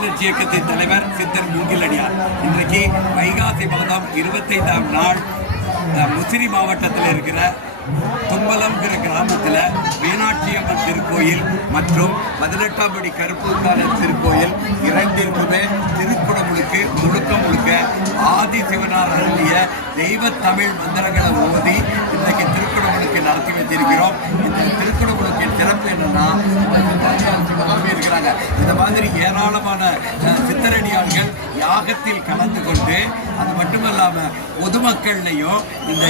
மறுமலர்ச்சி இயக்கத்தின் தலைவர் சித்தர் மூங்கிலடியார். இன்றைக்கு வைகாசி மாதம் 25ஆம் நாள் முசிறி மாவட்டத்தில் இருக்கிற தும்பலம்ங்கிற கிராமத்தில் மீனாட்சி அம்மன் திருக்கோயில் மற்றும் 18ஆம் படி கருப்பூர்காரர் திருக்கோயில் இரண்டிற்குமே திருக்குடமுழுக்கு முழுக்க ஆதி சிவனார் அருளிய தெய்வ தமிழ் மந்திரங்களை ஓதி இன்றைக்கு திருக்குடமுழுக்கு நடத்தி வைத்திருக்கிறோம். இந்த திருக்குடமுழுக்கின் சிறப்பு என்னன்னா இருக்கிறாங்க. இந்த மாதிரி ஏராளமான சித்தரடியார்கள் யாகத்தில் கலந்து கொண்டு அது மட்டுமல்லாமல் பொதுமக்கள்லையும் இந்த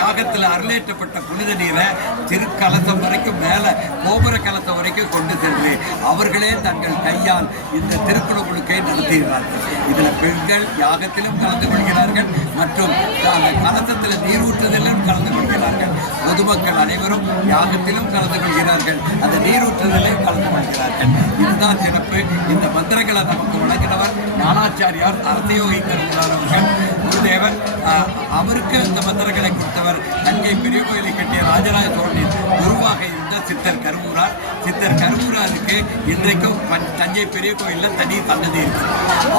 யாகத்தில் அருளேற்றப்பட்ட புனித நீரை திருக்கலசம் வரைக்கும் மேலே கோபுர கலசம் வரைக்கும் கொண்டு சென்று அவர்களே தங்கள் கையால் இந்த திருக்குடமுழுக்கை நடத்துகிறார்கள். இதில் பெண்கள் யாகத்திலும் கலந்து கொள்கிறார்கள் மற்றும் அந்த கலசத்தில் நீரூற்றுதலிலும் கலந்து கொள்கிறார்கள். பொதுமக்கள் அனைவரும் யாகத்திலும் கலந்து கொள்கிறார்கள், அந்த நீரூற்றுதலையும் கலந்து கொள்கிறார்கள். இதுதான் சிறப்பு. இந்த மந்திரங்களை நமக்கு வழங்கினவர் ஞானாச்சாரியார் அரசயோகி கருமுரார் அவர்கள். குருதேவர் அவருக்கு இந்த மந்திரங்களை கொடுத்தவர் தஞ்சை பெரிய கோயிலை கட்டிய ராஜராஜ சோழனின் குருவாக இருந்த சித்தர் கருவூரார். சித்தர் கருவூராருக்கு இன்றைக்கும் தஞ்சை பெரிய கோயிலில் தனி சன்னதி இருக்கு.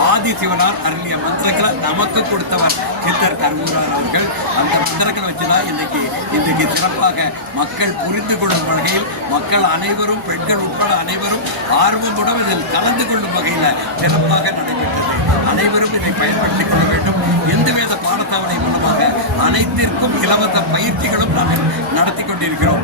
ஆதி சிவனார் அருளிய மந்திரங்களை நமக்கு கொடுத்தவர் சித்தர் கருவூரார் அவர்கள். அந்த மந்திரங்களை வச்சுதான் இன்றைக்கு சிறப்பாக மக்கள் புரிந்து கொள்ளும் வகையில் மக்கள் அனைவரும் பெண்கள் உட்பட அனைவரும் ஆர்வமுடன் இதில் கலந்து கொள்ளும் வகையில் சிறப்பாக நடைபெற்றது. அனைவரும் இதை பயன்படுத்திக் கொள்ள வேண்டும். எந்தவித பாடத்தாவணை மூலமாக அனைத்திற்கும் இலவச பயிற்சிகளும் நாங்கள் நடத்தி கொண்டிருக்கிறோம்.